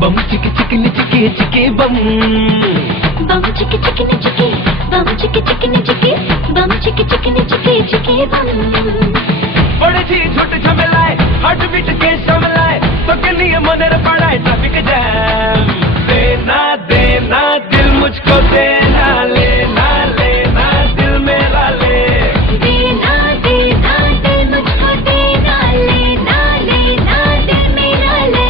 बम चिकी चिकनी चिकी चिकी बम बम चिकी चिकनी चिकी बम चिकी चिकनी चिकी बम चिकी चिकनी चिकी चिकी बम पड़ेছি ছোট ঝামেলায় হার্টবিট কে সামলায় তোকে নিয়ে মনের পাড়ায় ট্রাফিক জ্যাম देना देना दिल मुझको देना लेना लेना दिल मेरा ले देना देना दिल मुझको देना लेना लेना दिल मेरा ले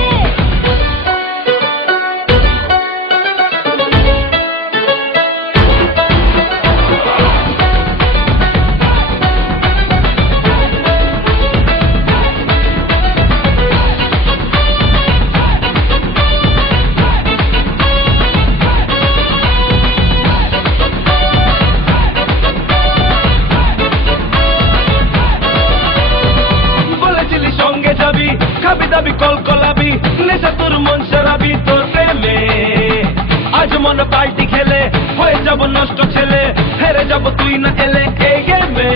খাবি দাবি কল কলাবি নেশা তোর মন সারাবি তোর প্রেমে আজ মন পাল্টি খেলে হয়ে যাব নষ্ট ছেলে হেরে যাব তুই না এলে এই গেমে